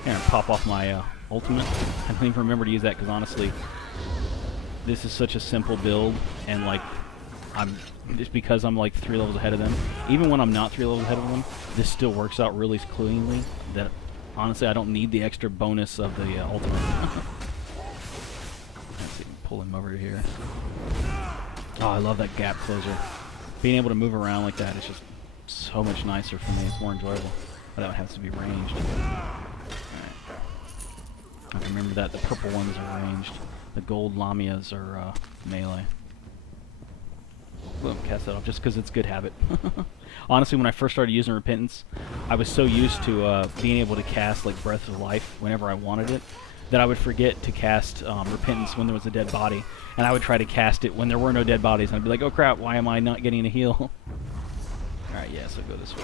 And pop off my ultimate. I don't even remember to use that because honestly, this is such a simple build, and like, just because I'm like 3 levels ahead of them. Even when I'm not 3 levels ahead of them, this still works out really cleanly. That honestly, I don't need the extra bonus of the ultimate. Pull him over here. Oh, I love that gap closer. Being able to move around like that is just so much nicer for me. It's more enjoyable. But that one has to be ranged. Alright. I remember that the purple ones are ranged. The gold lamias are melee. Boom, cast that off just because it's good habit. Honestly, when I first started using Repentance, I was so used to being able to cast like Breath of Life whenever I wanted it, that I would forget to cast Repentance when there was a dead body, and I would try to cast it when there were no dead bodies, and I'd be like, oh crap, why am I not getting a heal? Alright, yeah, so go this way.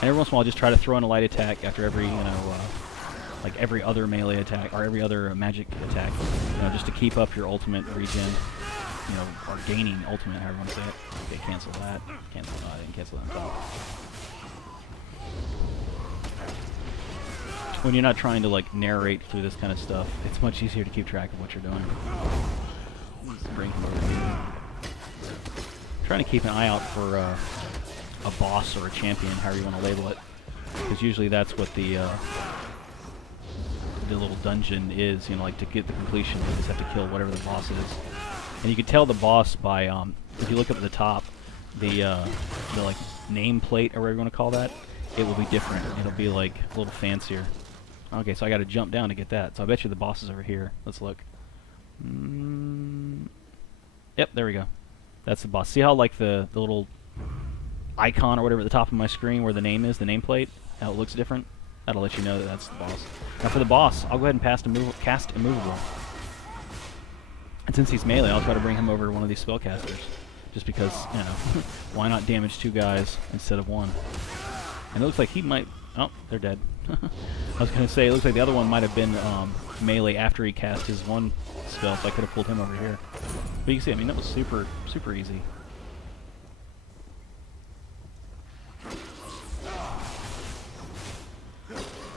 And every once in a while, I'll just try to throw in a light attack after every, you know, like every other melee attack, or every other magic attack, you know, just to keep up your ultimate regen, you know, or gaining ultimate, however you want to say it. Okay, cancel that. Cancel that. I didn't cancel that on top. When you're not trying to like narrate through this kind of stuff, it's much easier to keep track of what you're doing. Let's bring him over here. Trying to keep an eye out for a boss or a champion, however you want to label it, because usually that's what the little dungeon is. You know, like to get the completion, you just have to kill whatever the boss is. And you can tell the boss by if you look up at the top, the like nameplate or whatever you want to call that, it will be different. It'll be like a little fancier. Okay, so I got to jump down to get that. So I bet you the boss is over here. Let's look. Yep, there we go. That's the boss. See how like the little icon or whatever at the top of my screen where the name is, the nameplate, how it looks different? That'll let you know that that's the boss. Now for the boss, I'll go ahead and cast Immovable. And since he's melee, I'll try to bring him over to one of these spellcasters. Just because, you know, why not damage 2 guys instead of 1? And it looks like he might... Oh, they're dead. I was going to say, it looks like the other one might have been melee after he cast his 1 spell, so I could have pulled him over here. But you can see, I mean, that was super, super easy.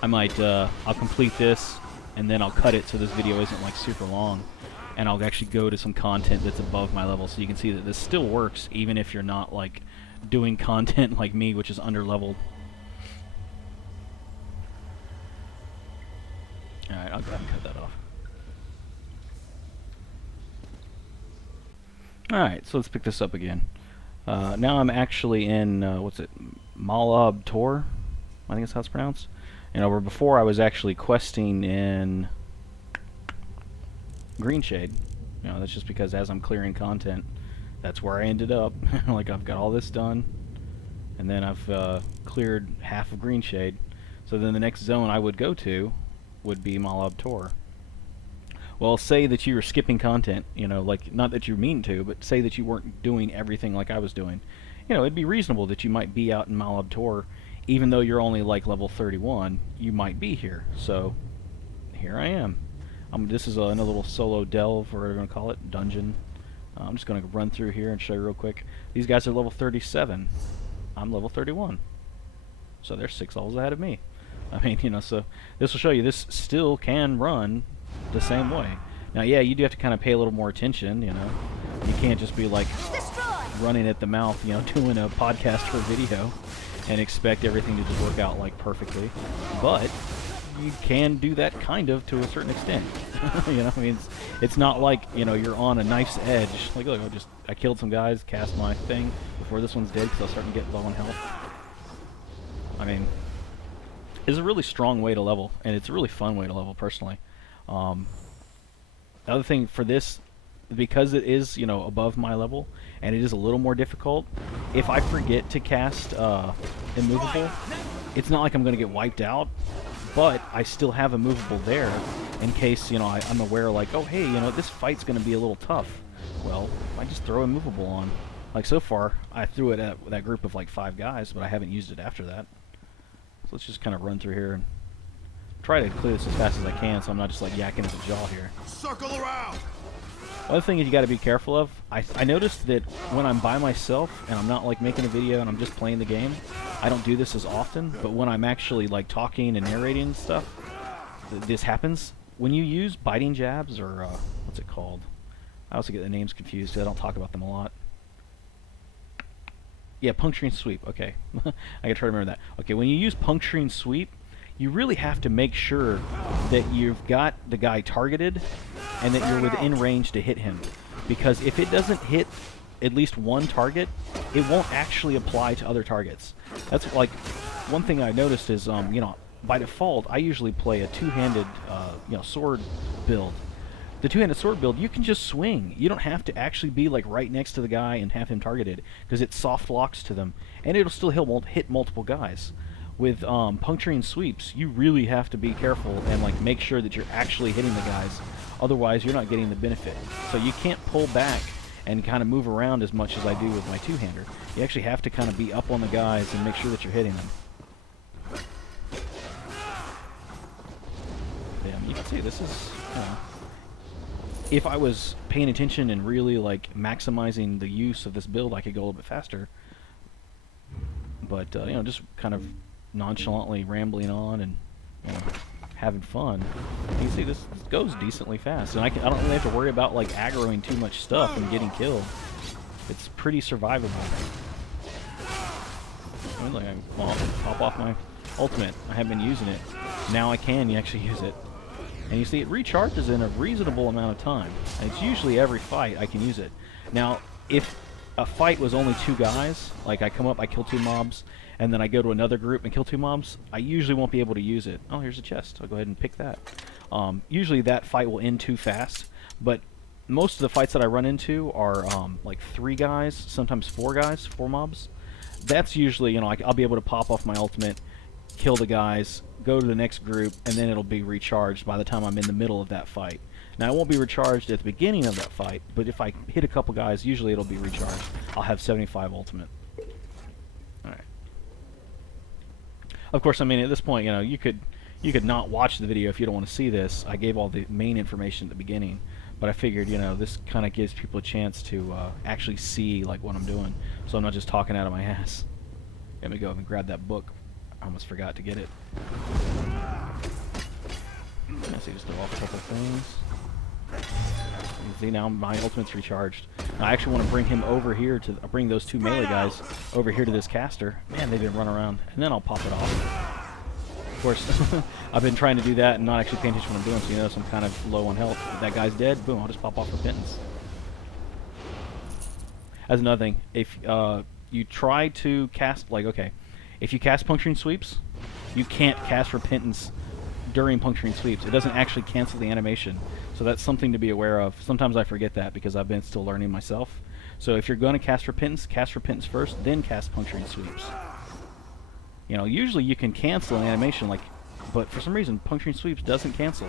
I might, I'll complete this, and then I'll cut it so this video isn't, like, super long. And I'll actually go to some content that's above my level, so you can see that this still works, even if you're not, like, doing content like me, which is under-leveled. Alright, I'll go ahead and cut that off. Alright, so let's pick this up again. Now I'm actually in, what's it, Malab Tor? I think that's how it's pronounced. You know, where before I was actually questing in Greenshade. You know, that's just because as I'm clearing content, that's where I ended up. Like, I've got all this done, and then I've cleared half of Greenshade. So then the next zone I would go to would be Malab Tor. Well, say that you were skipping content, you know, like, not that you mean to, but say that you weren't doing everything like I was doing. You know, it'd be reasonable that you might be out in Malab Tor, even though you're only like level 31, you might be here. So, here I am. This is another little solo delve, or whatever we're going to call it, dungeon. I'm just going to run through here and show you real quick. These guys are level 37. I'm level 31. So they're 6 levels ahead of me. I mean, you know, so this will show you this still can run the same way. Now, yeah, you do have to kind of pay a little more attention, you know. You can't just be like running at the mouth, you know, doing a podcast for video and expect everything to just work out like perfectly. But you can do that kind of to a certain extent. You know, I mean, it's not like, you know, you're on a knife's edge. Like, look, I killed some guys, cast my thing before this one's dead because I was starting to get low on health. I mean, it's a really strong way to level, and it's a really fun way to level, personally. The other thing for this, because it is, you know, above my level, and it is a little more difficult, if I forget to cast Immovable, it's not like I'm going to get wiped out, but I still have Immovable there in case, you know, I'm aware, like, oh, hey, you know, this fight's going to be a little tough. Well, I just throw Immovable on. Like, so far, I threw it at that group of, like, 5 guys, but I haven't used it after that. So let's just kind of run through here and try to clear this as fast as I can, so I'm not just like yakking at the jaw here. Circle around. Other thing is you got to be careful of. I noticed that when I'm by myself and I'm not like making a video and I'm just playing the game, I don't do this as often. But when I'm actually like talking and narrating and stuff, this happens. When you use biting jabs or what's it called? I also get the names confused because I don't talk about them a lot. Yeah, puncturing sweep. Okay, I gotta try to remember that. Okay, when you use puncturing sweep, you really have to make sure that you've got the guy targeted and that you're within range to hit him. Because if it doesn't hit at least one target, it won't actually apply to other targets. That's like one thing I noticed is, you know, by default, I usually play a two-handed, you know, sword build. The two-handed sword build, you can just swing. You don't have to actually be like right next to the guy and have him targeted, because it soft locks to them, and it'll still hit multiple guys. With puncturing sweeps, you really have to be careful and like make sure that you're actually hitting the guys. Otherwise, you're not getting the benefit. So you can't pull back and kind of move around as much as I do with my two-hander. You actually have to kind of be up on the guys and make sure that you're hitting them. Yeah, you can see this is, you know, if I was paying attention and really like maximizing the use of this build, I could go a little bit faster. But you know, just kind of nonchalantly rambling on and, you know, having fun. You can see this goes decently fast, and I don't really have to worry about like aggroing too much stuff and getting killed. It's pretty survivable. I mean, like, I can pop off my ultimate. I haven't been using it. Now I can actually use it. And you see it recharges in a reasonable amount of time. And it's usually every fight I can use it. Now, if a fight was only 2 guys, like I come up, I kill 2 mobs, and then I go to another group and kill 2 mobs, I usually won't be able to use it. Oh, here's a chest. I'll go ahead and pick that. Usually that fight will end too fast, but most of the fights that I run into are like 3 guys, sometimes 4 guys, 4 mobs. That's usually, you know, I'll be able to pop off my ultimate, kill the guys, go to the next group, and then it'll be recharged by the time I'm in the middle of that fight. Now, it won't be recharged at the beginning of that fight, but if I hit a couple guys, usually it'll be recharged. I'll have 75 ultimate. Alright. Of course, I mean, at this point, you know, you could not watch the video if you don't want to see this. I gave all the main information at the beginning, but I figured, you know, this kind of gives people a chance to actually see, like, what I'm doing, so I'm not just talking out of my ass. Let me go and grab that book. I almost forgot to get it. Let's see, just throw off a couple things. See, now my ultimate's recharged. Now, I actually want to bring him over here to bring those 2 melee guys over here to this caster. Man, they didn't run around, and then I'll pop it off. Of course, I've been trying to do that and not actually paying attention to what I'm doing, so you notice I'm kind of low on health. If that guy's dead, boom, I'll just pop off Repentance. That's another thing. If you try to cast, like, okay, if you cast Puncturing Sweeps, you can't cast Repentance during Puncturing Sweeps. It doesn't actually cancel the animation. So that's something to be aware of. Sometimes I forget that because I've been still learning myself. So if you're going to cast Repentance first, then cast Puncturing Sweeps. You know, usually you can cancel an animation, like, but for some reason, Puncturing Sweeps doesn't cancel.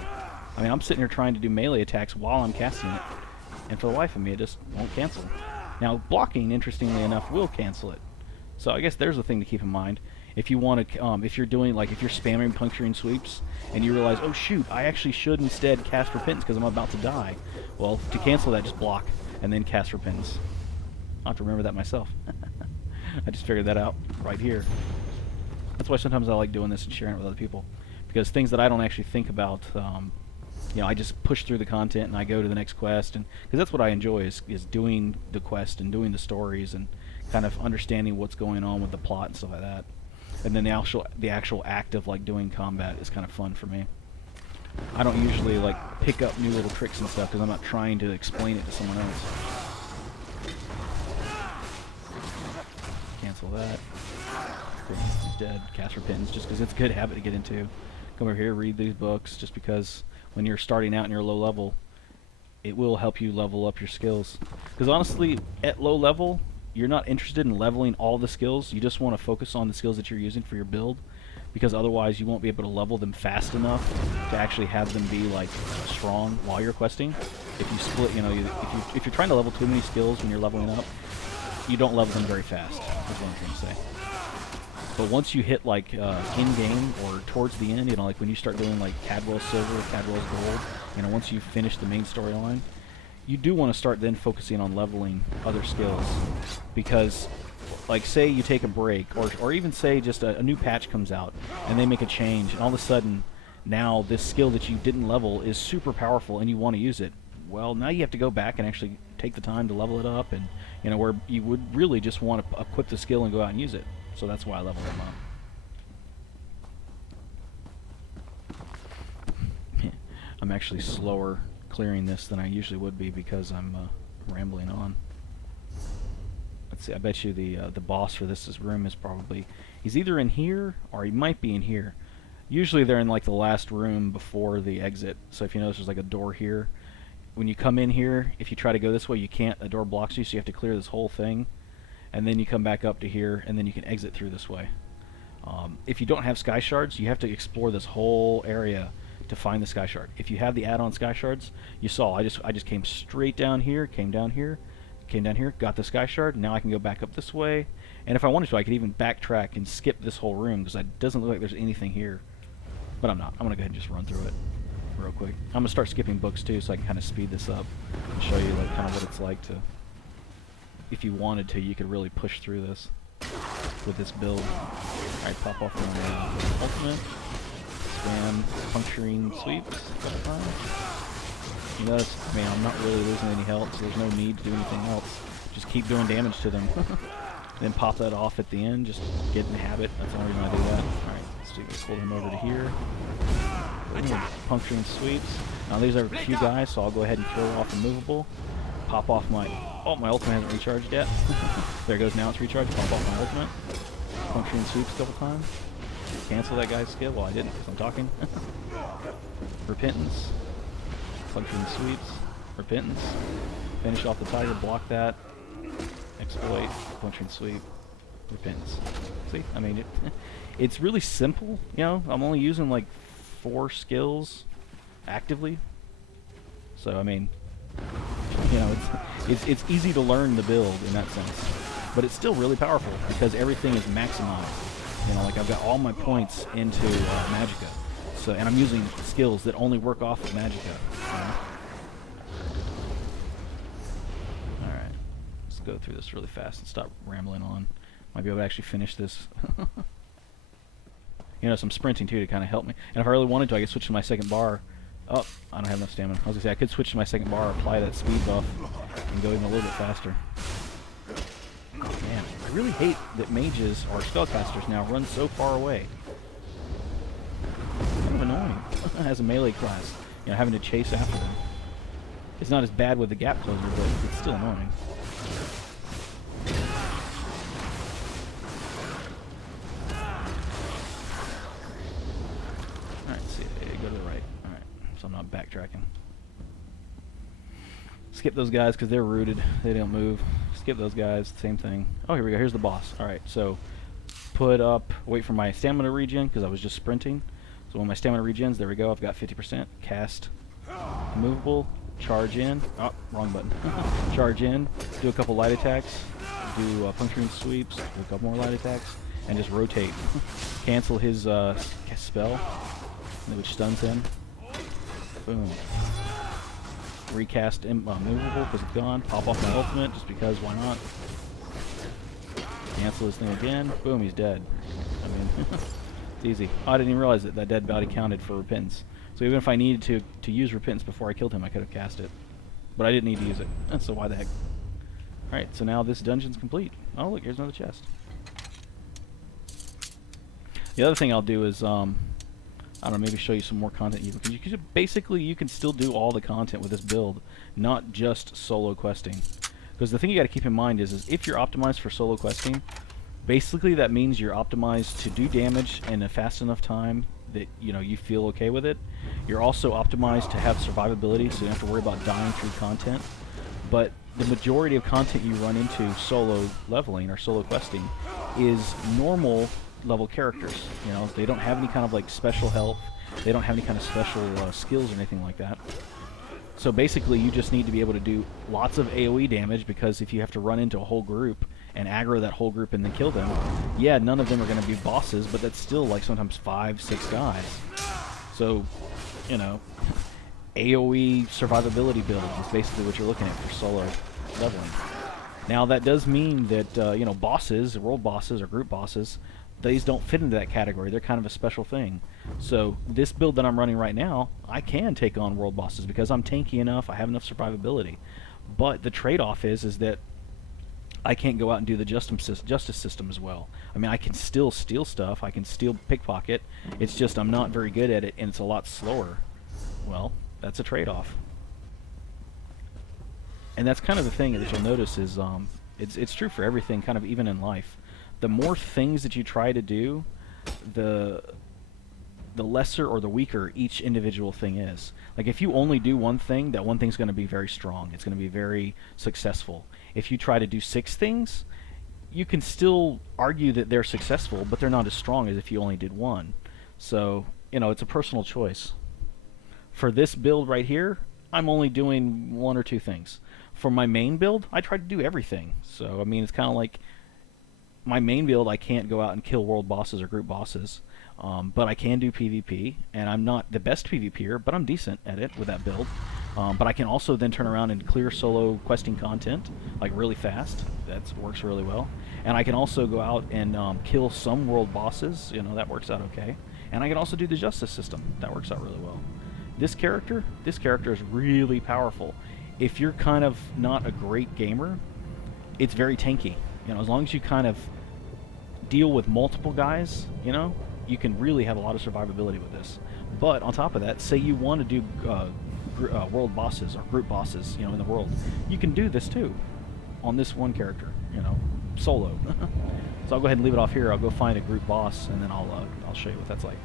I mean, I'm sitting here trying to do melee attacks while I'm casting it, and for the life of me, it just won't cancel. Now, blocking, interestingly enough, will cancel it. So I guess there's a thing to keep in mind. If you want to, if you're doing, like, if you're spamming Puncturing Sweeps, and you realize, oh shoot, I actually should instead cast Repentance because I'm about to die. Well, to cancel that, just block, and then cast Repentance. I'll have to remember that myself. I just figured that out right here. That's why sometimes I like doing this and sharing it with other people. Because things that I don't actually think about, you know, I just push through the content and I go to the next quest. And because that's what I enjoy is doing the quest and doing the stories and kind of understanding what's going on with the plot and stuff like that. And then the actual act of like doing combat is kind of fun for me. I don't usually like pick up new little tricks and stuff because I'm not trying to explain it to someone else. Cancel that. He's dead. Cast Repentance just because it's a good habit to get into. Come over here, read these books, just because when you're starting out and you're low level, it will help you level up your skills. Because honestly, at low level, you're not interested in leveling all the skills. You just want to focus on the skills that you're using for your build, because otherwise you won't be able to level them fast enough to actually have them be like strong while you're questing. If you split, you know, if you're trying to level too many skills when you're leveling up, you don't level them very fast. That's what I'm trying to say. But once you hit like in-game or towards the end, you know, like when you start doing like Cadwell's Silver or Cadwell's Gold, you know, once you finish the main storyline, you do want to start then focusing on leveling other skills. Because, like, say you take a break, or even say just a new patch comes out, and they make a change, and all of a sudden, now this skill that you didn't level is super powerful and you want to use it. Well, now you have to go back and actually take the time to level it up, and, you know, where you would really just want to equip the skill and go out and use it. So that's why I level them up. I'm actually slower clearing this than I usually would be because I'm rambling on. Let's see, I bet you the boss for this room is probably, he's either in here or he might be in here. Usually they're in like the last room before the exit. So if you notice there's like a door here. When you come in here, if you try to go this way, you can't. The door blocks you, so you have to clear this whole thing. And then you come back up to here, and then you can exit through this way. If you don't have Sky Shards, you have to explore this whole area to find the Sky Shard. If you have the add-on Sky Shards, you saw, I just came straight down here, came down here, got the Sky Shard. Now I can go back up this way. And if I wanted to, I could even backtrack and skip this whole room, because it doesn't look like there's anything here. But I'm not. I'm going to go ahead and just run through it real quick. I'm going to start skipping books too, so I can kind of speed this up and show you like kind of what it's like to, if you wanted to, you could really push through this with this build. Alright, pop off my ultimate. Spam Puncturing Sweeps a couple times. You notice, I mean, I'm not really losing any health, so there's no need to do anything else. Just keep doing damage to them. Then pop that off at the end, just get in the habit. That's the only reason I do that. Alright, let's do this. Pull him over to here. Puncturing Sweeps. Now these are a few guys, so I'll go ahead and throw off Immovable. Pop off my... Oh, my ultimate hasn't recharged yet. There it goes, now it's recharged. Pop off my ultimate. Puncturing Sweeps a couple times. Cancel that guy's skill. Well, I didn't because I'm talking. Repentance. Puncturing Sweeps. Repentance. Finish off the tiger. Block that. Exploit. Puncturing Sweep. Repentance. See? I mean, it's really simple, you know? I'm only using like 4 skills actively. So, I mean... You know, it's easy to learn the build in that sense, but it's still really powerful because everything is maximized. You know, like I've got all my points into Magicka, so and I'm using skills that only work off of Magicka. You know? All right, let's go through this really fast and stop rambling on. Might be able to actually finish this. You know, some sprinting too to kind of help me. And if I really wanted to, I could switch to my second bar. Oh, I don't have enough stamina. I was going to say, I could switch to my second bar, apply that speed buff, and go even a little bit faster. Man, I really hate that mages or spellcasters now run so far away. It's kind of annoying as a melee class, you know, having to chase after them. It's not as bad with the gap closer, but it's still annoying. So I'm not backtracking. Skip those guys because they're rooted. They don't move. Skip those guys. Same thing. Oh, here we go. Here's the boss. Alright, so put up... Wait for my stamina regen because I was just sprinting. So when my stamina regens, there we go, I've got 50%. Cast immovable, charge in. Oh, wrong button. Charge in, do a couple light attacks, do puncturing sweeps, do a couple more light attacks, and just rotate. Cancel his spell, which stuns him. Boom. Recast immovable because it's gone. Pop off my ultimate just because, why not? Cancel this thing again. Boom, he's dead. I mean, it's easy. Oh, I didn't even realize that that dead body counted for repentance. So even if I needed to use repentance before I killed him, I could have cast it. But I didn't need to use it. So why the heck? Alright, so now this dungeon's complete. Oh, look, here's another chest. The other thing I'll do is, I don't know, maybe show you some more content. Because basically, you can still do all the content with this build, not just solo questing. Because the thing you got to keep in mind is if you're optimized for solo questing, basically that means you're optimized to do damage in a fast enough time that you feel okay with it. You're also optimized to have survivability, so you don't have to worry about dying through content. But the majority of content you run into solo leveling or solo questing is normal level characters. They don't have any kind of like special health. They don't have any kind of special skills or anything like that. So basically, you just need to be able to do lots of AoE damage, because if you have to run into a whole group and aggro that whole group and then kill them, yeah, none of them are going to be bosses, but that's still like sometimes 5, 6 guys. So, AoE survivability build is basically what you're looking at for solo leveling. Now, that does mean that, bosses, world bosses or group bosses, these don't fit into that category. They're kind of a special thing. So this build that I'm running right now, I can take on world bosses because I'm tanky enough, I have enough survivability. But the trade-off is that I can't go out and do the justice system as well. I mean, I can still steal stuff, I can still pickpocket, it's just I'm not very good at it and it's a lot slower. Well, that's a trade-off. And that's kind of the thing that you'll notice is it's true for everything, kind of even in life. The more things that you try to do, the lesser or the weaker each individual thing is. Like if you only do one thing, that one thing's going to be very strong. It's going to be very successful. If you try to do 6 things, you can still argue that they're successful, but they're not as strong as if you only did one. So, it's a personal choice. For this build right here, I'm only doing 1 or 2 things. For my main build, I try to do everything. So, I mean, it's kind of like my main build, I can't go out and kill world bosses or group bosses, but I can do PvP, and I'm not the best PvPer, but I'm decent at it with that build. But I can also then turn around and clear solo questing content, like really fast. That works really well. And I can also go out and kill some world bosses, that works out okay. And I can also do the justice system, that works out really well. This character is really powerful. If you're kind of not a great gamer, it's very tanky. As long as you kind of deal with multiple guys, you can really have a lot of survivability with this. But on top of that, say you want to do world bosses or group bosses, in the world, you can do this too on this one character, solo. So I'll go ahead and leave it off here. I'll go find a group boss, and then I'll show you what that's like.